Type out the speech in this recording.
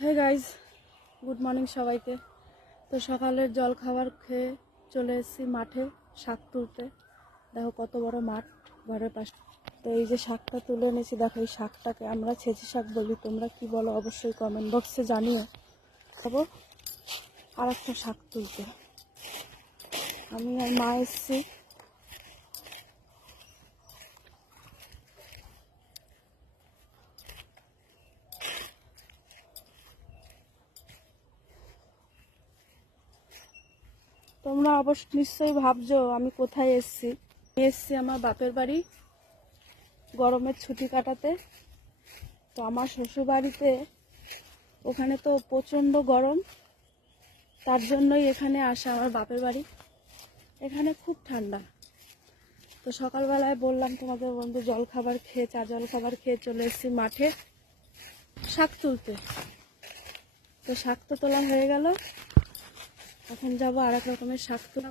Hey guys, good morning সবাইকে। তো সকালের জল খাবার খেয়ে চলে এসেছি মাঠে শাক তুলতে। দেখো কত বড় মাঠ ঘরের পাশে। তো এই যে শাকটা তুলে এনেছি, দেখো এই শাকটাকে আমরা ছেঁচি শাক বলি, তোমরা কি বলো অবশ্যই কমেন্ট বক্সে জানিও। যাবো আর একটা শাক তুলতে, আমি আর মা এসেছি। তোমরা অবশ্য নিশ্চয়ই ভাবছো আমি কোথায় এসেছি। এসেছি আমার বাপের বাড়ি গরমের ছুটি কাটাতে। তো আমার শ্বশুর বাড়িতে ওখানে তো প্রচণ্ড গরম, তার জন্যই এখানে আসা। আমার বাপের বাড়ি এখানে খুব ঠান্ডা। তো সকালবেলায় বললাম তোমাদের বন্ধু চা জল খাবার খেয়ে চলে এসেছি মাঠে শাক তুলতে। তো শাক তো তোলা হয়ে গেল, এখন যাবো আর এক রকমের শাক তোলা।